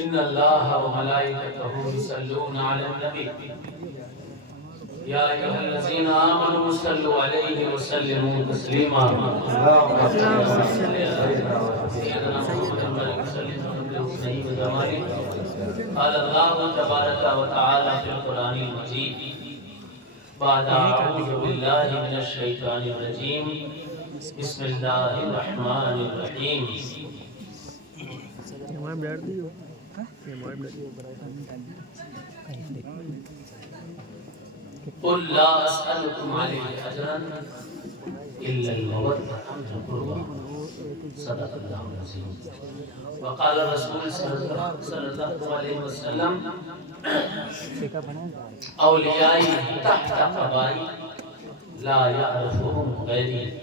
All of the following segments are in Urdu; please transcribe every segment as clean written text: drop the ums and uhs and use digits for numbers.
إن الله وملائكته يصلون على النبي يا أيها الذين آمنوا صلوا عليه وسلموا تسليما اللهم صل على سيدنا محمد وسلم وسلم وجماله قال الله تبارك وتعالى في القرآن المجيد بعد أعوذ بالله من الشيطان الرجيم بسم الله الرحمن الرحيم قل لا أسألكم عليه أجرا إلا المودة في القربى صدق الله العظيم وقال الرسول صلى الله عليه وسلم أوليائي تحت قبائي لا يعرفهم غيري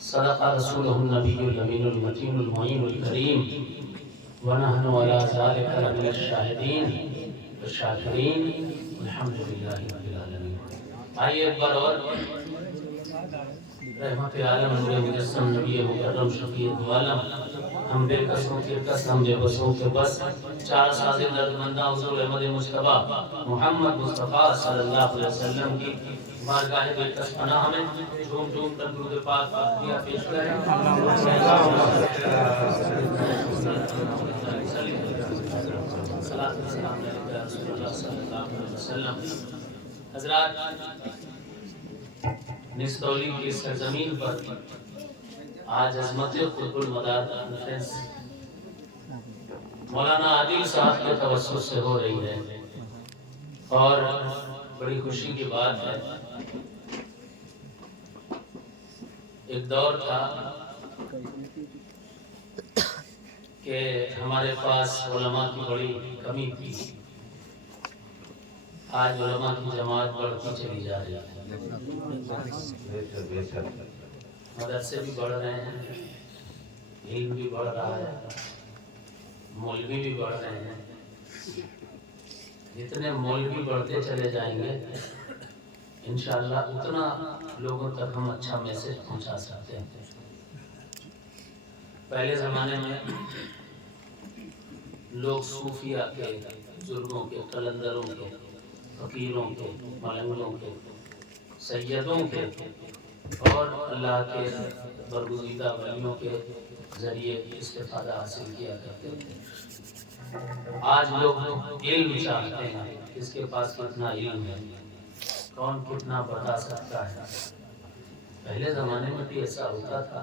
صدق رسوله النبي الأمين المتين المعين الكريم ونحن على ذلك لمن الشاهدين والشاكرين الحمد لله رب العالمين. آئیے ایک بار اور رحمت عالم نور مجسم نبی مکرم شفیع عالم ہم بے قسموں کے قسم بے بسوں کے بس چار ساز دردمندہ حضور احمد مصطفیٰ محمد مصطفیٰ صلی اللہ علیہ وسلم کی بارگاہ بے قسم پناہ میں جھوم جھوم کر درود پاک پاکیہ پیش کریں. حضرات نستولی کی سرزمین پر آج عظمت قطب المدار کانفرنس مولانا عادل صاحب کے توسط سے ہو رہی ہے اور بڑی خوشی کی بات ہے. ایک دور تھا کہ ہمارے پاس علماء کی بڑی کمی تھی. آج علماء کی جماعت بڑھتی چلی جا رہی ہے. مدرسے بھی بڑھ رہے ہیں, علم بھی بڑھ رہا ہے, مولوی بھی بڑھ رہے ہیں. جتنے مولوی بڑھتے چلے جائیں گے انشاءاللہ اتنا لوگوں تک ہم اچھا میسج پہنچا سکتے ہیں. پہلے زمانے میں لوگ صوفیہ کے, بزرگوں کے, قلندروں کے, فقیروں کے, ملنگوں کے, سیدوں کے اور اللہ کے برگزیدہ ولیوں کے ذریعے استفادہ حاصل کیا کرتے تھے. آج لوگ علم چاہتے ہیں, اس کے پاس کتنا علم ہے, کون کتنا بتا سکتا ہے. پہلے زمانے میں بھی ایسا ہوتا تھا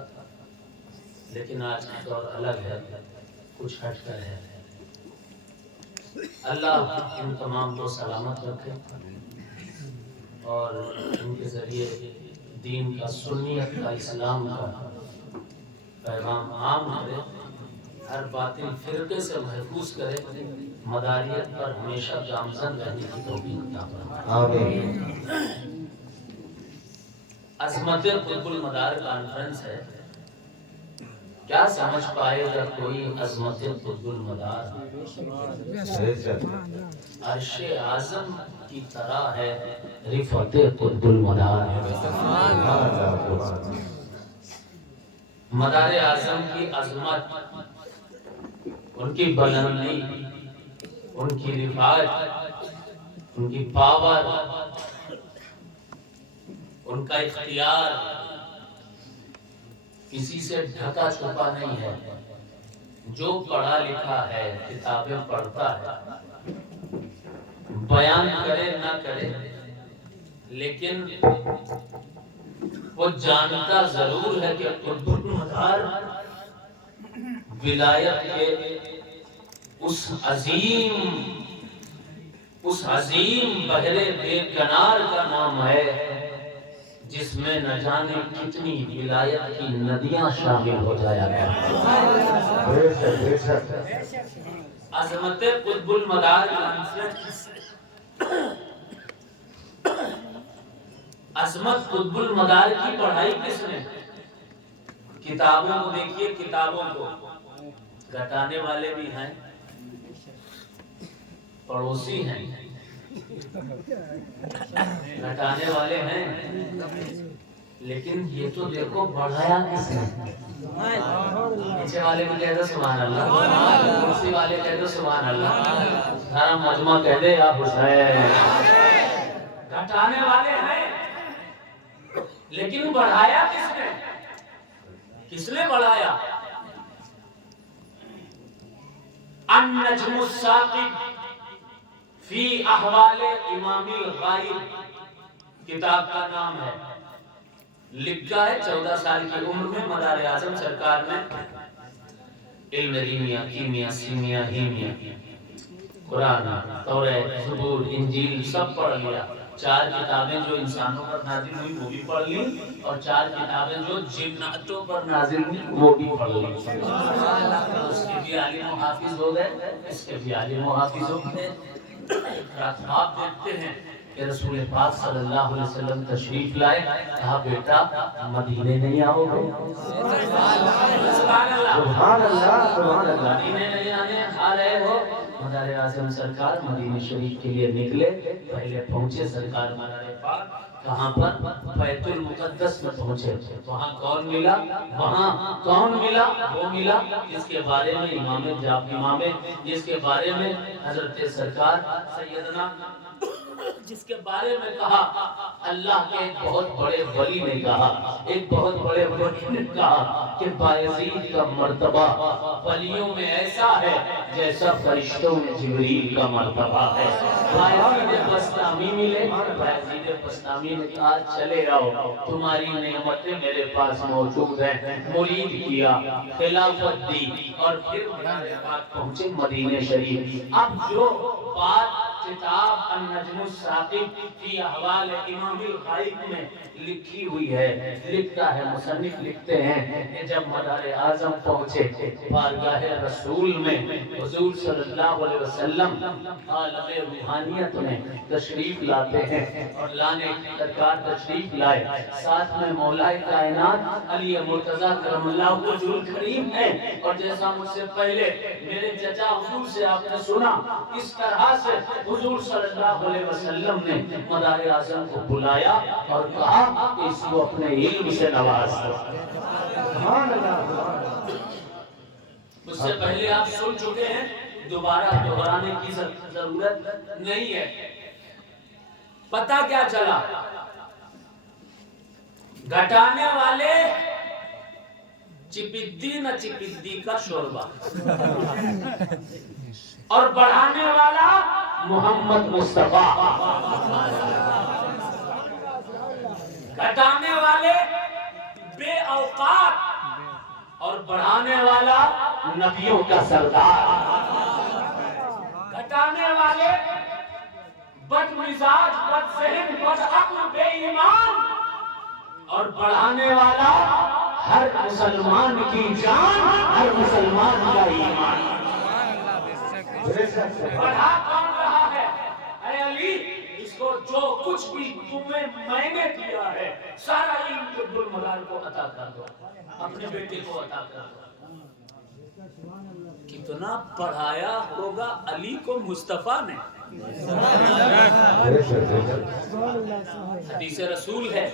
لیکن آج کا دور الگ ہے, کچھ ہٹ کر ہے. اللہ ان تمام کو سلامت رکھے اور ان کے ذریعے دین کا, سنیت کا, اسلام کا پیغام عام کرے, ہر باطل فرقے سے محفوظ کرے, مداریت پر ہمیشہ گامزن رہنے کی توفیق عطا فرمائے. عظمت قطب المدار کانفرنس ہے, کیا سمجھ پائے گا کوئی عظمت قطب المدار؟ عرش اعظم کی طرح ہے رفعت قطب المدار. مدار اعظم کی عظمت, ان کی بلندی, ان کی رفعت, ان کی پاور, ان کا اختیار کسی سے ڈھکا چھپا نہیں ہے. جو پڑھا لکھا ہے, کتابیں پڑھتا ہے, بیان کرے نہ کرے لیکن وہ جانتا ضرور ہے کہ قطب المدار ولایت کے اس عظیم بحر بے کنار کا نام ہے جس میں نہ جانے کتنی ولایت کی ندیاں شامل ہو جایا گیا. عظمت قطب المدار عظمت قطب المدار کی پڑھائی کس نے؟ کتابوں کو دیکھیے, کتابوں کو گھٹانے والے بھی ہیں, پڑوسی ہیں, گھٹانے والے ہیں, لیکن یہ تو دیکھو بڑھایا کس نے؟ پیچھے والے کو کہہ دو سبحان اللہ، کرسی والے کہہ دو سبحان اللہ، سارا مجمع کہہ دے یا حسین۔ گھٹانے والے ہیں لیکن بڑھایا کس نے؟ کس نے بڑھایا؟ النجم الثاقب فی احوال امام الغائب کتاب کا نام ہے، لکھا ہے 14 سال کی عمر میں مدار اعظم سرکار نے علم ریمیا، کیمیا، سیمیا، ہیمیا، قرآن، توریت، زبور، انجیل سب پڑھ لیا۔ 4 کتابیں جو انسانوں پر نازل ہوئی وہ بھی پڑھ لی، اور 4 کتابیں جو جناتوں پر نازل ہوئی وہ بھی پڑھ لی۔ اس کے بھی عالم و حافظ ہو گئے، اس کے بھی عالم و حافظ ہو گئے۔ آپ دیکھتے ہیں کہ رسول پاک صلی اللہ علیہ وسلم تشریف لائے، کہا بیٹا مدینے نہیں آؤ گے؟ سبحان اللہ، مدینے نہیں آنے آ رہے ہو؟ مدار اعظم سرکار مدینہ شریف کے لیے نکلے، پہلے پہنچے سرکار مدار پاک کہاں پر؟ بیت المقدس میں پہنچے۔ وہاں کون ملا؟ وہاں کون ملا؟ وہ ملا جس کے بارے میں امام جس کے بارے میں حضرت سرکار سیدنا جس کے بارے میں کہا اللہ کے ایک بہت بڑے ولی نے کہا، ایک بہت بڑے ولی نے کہا کہ بایزید کا مرتبہ ولیوں میں ایسا ہے جیسا فرشتوں میں جبریل کا مرتبہ ہے۔ بایزید بسطامی ملے، بایزید بسطامی نے کہا چلے آؤ، تمہاری نعمتیں میرے پاس موجود ہیں۔ مرید کیا، خلافت دی، اور پھر پہنچے مدینہ شریف۔ اب جو بات کتاب النجم الثاقب فی احوال امام الغائب میں لکھی ہوئی ہے، لکھتا ہے مصنف لکھتے ہیں کہ جب مدار اعظم پہنچے بارگاہ رسول میں، حضور صلی اللہ علیہ وسلم عالم روحانیت میں تشریف لاتے ہیں، اور لانے کی سرکار تشریف لائے، ساتھ میں مولا کائنات علی مرتضیٰ کرم اللہ وجہ الکریم ہے۔ اور جیسا مجھ سے پہلے میرے چچا حضور سے آپ نے سنا، اس طرح سے حضور صلی اللہ علیہ وسلم نے مدار اعظم کو بلایا اور کہا کہ اس کو اپنے علم سے نواز دو۔ اس سے پہلے آپ سن چکے ہیں، دوبارہ دہرانے کی ضرورت نہیں ہے۔ پتہ کیا چلا؟ گھٹانے والے چپدی نہ چپدی کا شوربہ، اور بڑھانے والا محمد مصطفیٰ۔ گھٹانے والے بے اوقات، اور بڑھانے والا نبیوں کا سردار۔ گھٹانے والے بد مزاج، بد ذہن، بد عقل، بے ایمان، اور بڑھانے والا ہر مسلمان کی جان، ہر مسلمان کا ایمان۔ بڑھا کون رہا ہے؟ اے علی، اس کو جو کچھ بھی تمہیں میں نے دیا ہے سارا علم عبد المدار کو عطا کر دو، اپنے بیٹے کو عطا کر دو۔ کتنا پڑھایا ہوگا علی کو مصطفیٰ نے۔ حدیث رسول ہے،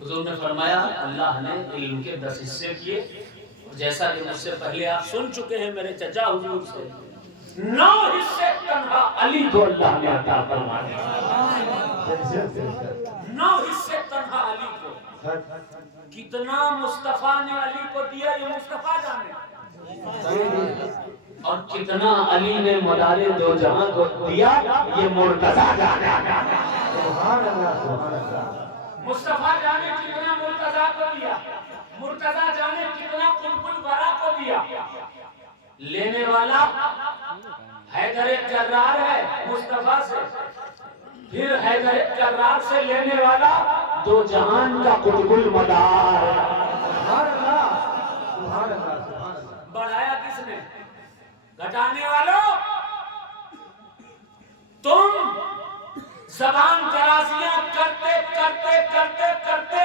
حضور نے فرمایا اللہ نے علم کے 10 حصے کیے، اور جیسا کہ مجھ سے پہلے آپ سن چکے ہیں میرے چچا حضور سے، 9 حصے تنہا علی کو اللہ نے عطا فرمایا۔ 9 حصے تنہا علی کو۔ کتنا مصطفیٰ نے علی کو دیا یہ مصطفیٰ جانے، اور کتنا علی نے مدار دو جہاں کو دیا یہ مرتضیٰ جانے۔ مصطفیٰ جانے کتنا مرتضیٰ کو دیا، مرتضیٰ جانے کتنا قطب الورا کو دیا۔ لینے والا حیدر جرار ہے مصطفیٰ سے، پھر حیدر جرار سے لینے والا دو جہان کا قطب المدار۔ بڑھایا کس نے؟ گھٹانے والوں، تم زبان درازیاں کرتے کرتے کرتے کرتے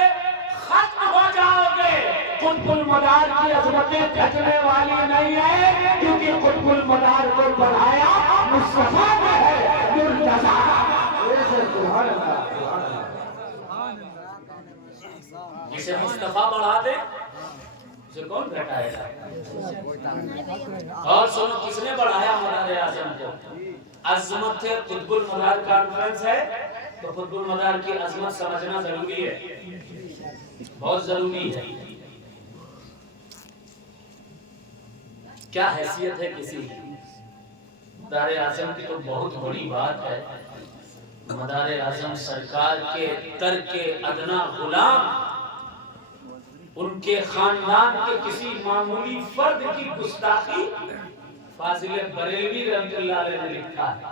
ختم ہو جاؤ گے۔ قطب المدار کی عظمتیں گھٹنے والی نہیں ہے، کیونکہ قطب المدار کو بڑھایا مصطفیٰ نے ہے، مرتضیٰ۔ جسے مصطفیٰ بڑھا دے اسے کون گھٹائے گا؟ اور سنو کس نے بڑھایا مدار اعظم کو؟ عظمت قطب المدار کانفرنس ہے تو قطب المدار کی عظمت سمجھنا ضروری ہے، بہت ضروری ہے۔ کیا حیثیت ہے کسی مدار اعظم کی تو بہت بڑی بات ہے۔ مدار اعظم سرکار کے ترک ادنا غلام، ان کے خاندان کے کسی معمولی فرد کی گستاخی فاضل بریلوی رحمۃ اللہ علیہ نے لکھا ہے۔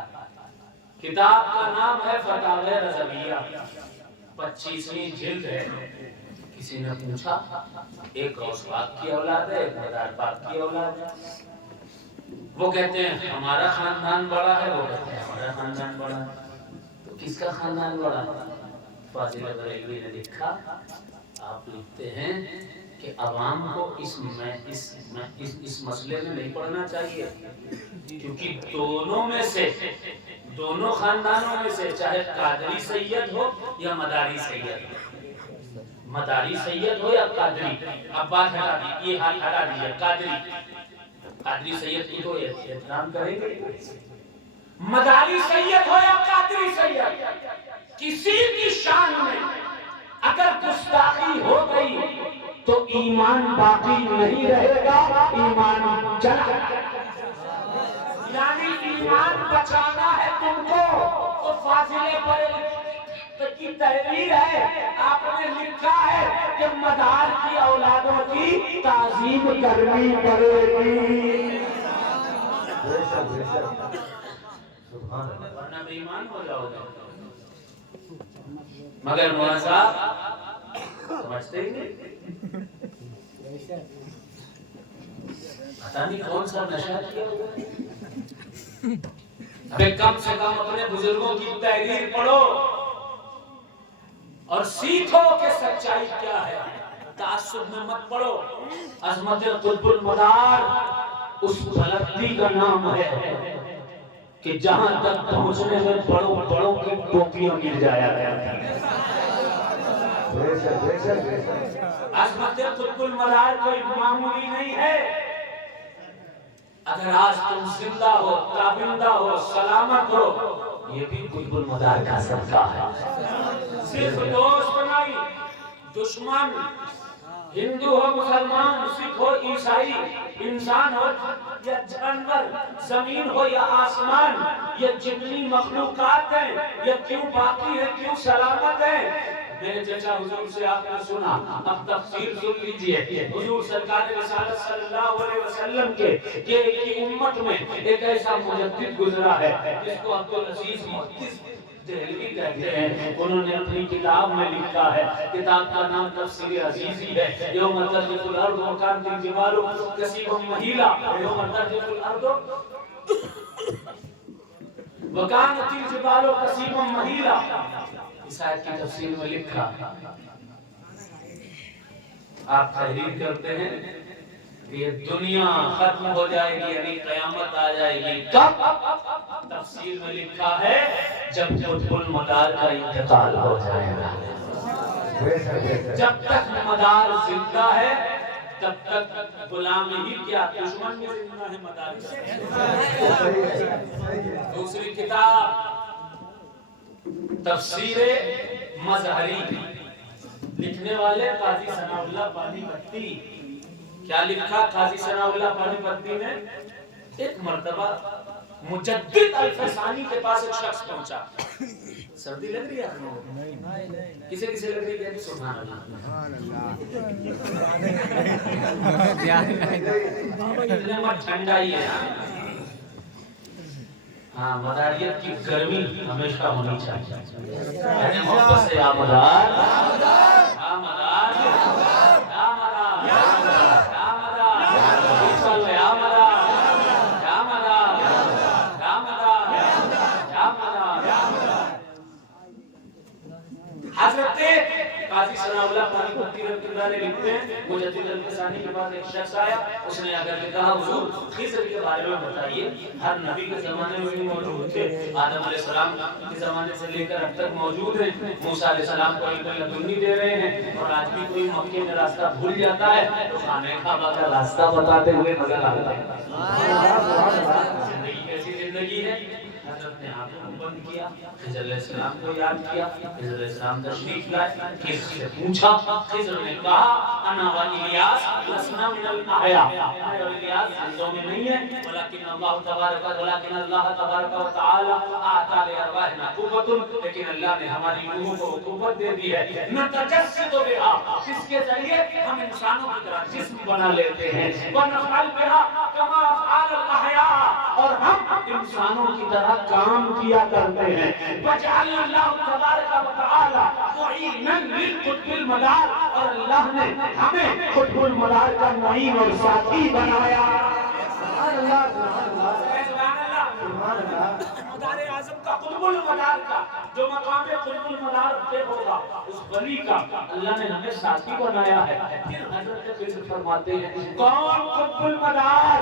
کتاب کا نام ہے فتاوی رضویہ، 25ویں جلد ہے۔ کسی نے پوچھا ایک غوث پاک کی اولاد ہے، ایک مدار پاک کی اولاد ہے، وہ کہتے ہیں ہمارا خاندان بڑا ہے، وہ کہتے ہیں ہمارا خاندان بڑا ہے، تو کس کا خاندان بڑا ہے؟ فاضل بریلوی نے لکھا، آپ لکھتے ہیں کہ عوام کو اس مسئلے میں نہیں پڑھنا چاہیے، کیونکہ دونوں میں سے، دونوں خاندانوں میں سے، چاہے قادری سید ہو یا مداری سید ہو، مداری سید ہو یا قادری، اب بات ہٹا دی، یہ حال ہٹا دیجیے، قادری سید کی تو احترام کریں گے، مداری سید ہو یا قادری سید، کسی کی شان میں اگر گستاخی ہو گئی تو ایمان باقی نہیں رہے گا، ایمان چلا جائے گا۔ یعنی ایمان بچانا ہے تم کو تو فاضل بریلوی کی تحریر ہے، آپ نے لکھا ہے کہ مدار کی اولادوں کی تعظیم کرنی پڑے گی، ورنہ بے ایمان ہو جاؤ گے۔ مگر مولانا صاحب سمجھتے ہی نہیں، پتہ نہیں کون سا نشہ کیا ہوا ہے۔ ابھی کم سے کم اپنے بزرگوں کی تحریر پڑھو اور سیکھو کہ سچائی کیا ہے، تعصب میں مت پڑھو۔ عظمت قطب المدار اس بلندی کا نام ہے کہ جہاں تک پہنچنے میں بڑوں بڑوں کی ٹوپیاں گر جایا گیا۔ عظمت قطب المدار کوئی معمولی نہیں ہے۔ اگر آج تم زندہ ہو، تابندہ ہو، سلامت ہو، یہ بھی قطب المدار کا صدقہ ہے۔ صرف دوست نہیں، دشمن، ہندو ہو، مسلمان، سکھ ہو، عیسائی، انسان ہو یا جانور، زمین ہو یا آسمان، یہ جتنی مخلوقات ہیں یہ کیوں باقی ہیں، کیوں سلامت ہیں؟ میرے چچا حضور سے آپ نے سنا، اب تفسیر سن لیجئے۔ حضور سرکار رسالت صلی اللہ علیہ وسلم کے کی امت میں ایک ایسا مجدد گزرا ہے جس کو عبدالعزیز محدث دہلوی کہتے ہیں۔ انہوں نے اپنی کتاب میں لکھا ہے، کتاب کا نام تفسیر عزیزی ہے۔ یوم ترجف الارض وکانت الجبال کثیبا مہیلا، یوم ترجف الارض وکانت الجبال کثیبا مہیلا۔ اس آیت کی تفسیر میں لکھا، آپ تحریر کرتے ہیں کہ یہ دنیا ختم ہو جائے گی، یعنی قیامت آ جائے گی کب؟ تفسیر میں لکھا ہے جب قطب المدار کا انتقال ہو جائے گا۔ جب تک مدار زندہ ہے تب تک غلام ہی کیا، دشمن میں زندہ ہے مدار کا۔ دوسری کتاب تفسیر مظہری، لکھنے والے قاضی ثناء اللہ پانی پتی۔ کیا لکھا قاضی ثناء اللہ پانی پتی نے؟ ایک مرتبہ مجدد الفسانی کے پاس ایک شخص پہنچا۔ سردی لگ رہی ہے آپ لوگوں؟ کسے کسے لگ رہی ہے؟ سبحان اللہ، ٹھنڈا ہی ہے۔ ہاں، مداریت کی گرمی ہمیشہ ہونی چاہیے، یعنی محبت سے یا مدار، یا مدار، یا مدار، یا مدار، یا مدار، یا مدار، یا مدار، یا مدار، یا مدار۔ حضرت قاضی ثناء اللہ پانی پتی رحمۃ اللہ علیہ لکھتے ہیں مجدد الفسانی کے پاس ایک شخص آیا، اس نے اگر کے کہا حضور خضر کے بارے میں بتائیے، ہر نبی کے زمانے میں بھی موجود تھے، آدم علیہ السلام کے زمانے سے لے کر اب تک موجود ہیں، موسیٰ علیہ السلام کو علم لدنی دے رہے ہیں، اور آج بھی کوئی مکے میں راستہ بھول جاتا ہے تو خانہ کعبہ کا راستہ بتاتے ہوئے نظر آتا ہے۔ زندگی کیسی زندگی ہے؟ حضرت نے آنکھوں کو بند کیا، خضر علیہ السلام کو یاد کیا، خضر علیہ السلام تشریف لائے، خضر سے پوچھا، خضر نے کہا انا و الیاس لسنا من الاحیاء، میں اور الیاس زندوں میں نہیں ہے، ولیکن اللہ تبارک و تعالی اعطا لارواحنا قوت، لیکن اللہ نے ہماری روحوں کو قوت دے دی ہے، نتجسد بہا، جس کے ذریعے ہم انسانوں کی طرح جسم بنا لیتے ہیں، ونفعل بہا کما افعال الاحیاء، اور ہم انسانوں کی طرح کام کیا کرتے ہیں، وجعل اللہ تبارک و تعالی معینا للقطب المدار، اور اللہ نے ہمیں قطب المدار کا معین اور ساتھی بنایا۔ سبحان اللہ، سبحان اللہ، مدار اعظم کا قطب المدار کا جو مقام قطب المدار پہ ہوگا اس ولی کا اللہ نے ہمیں ساتھی بنایا ہے۔ پھر حضرت خضر فرماتے ہیں کون قطب المدار؟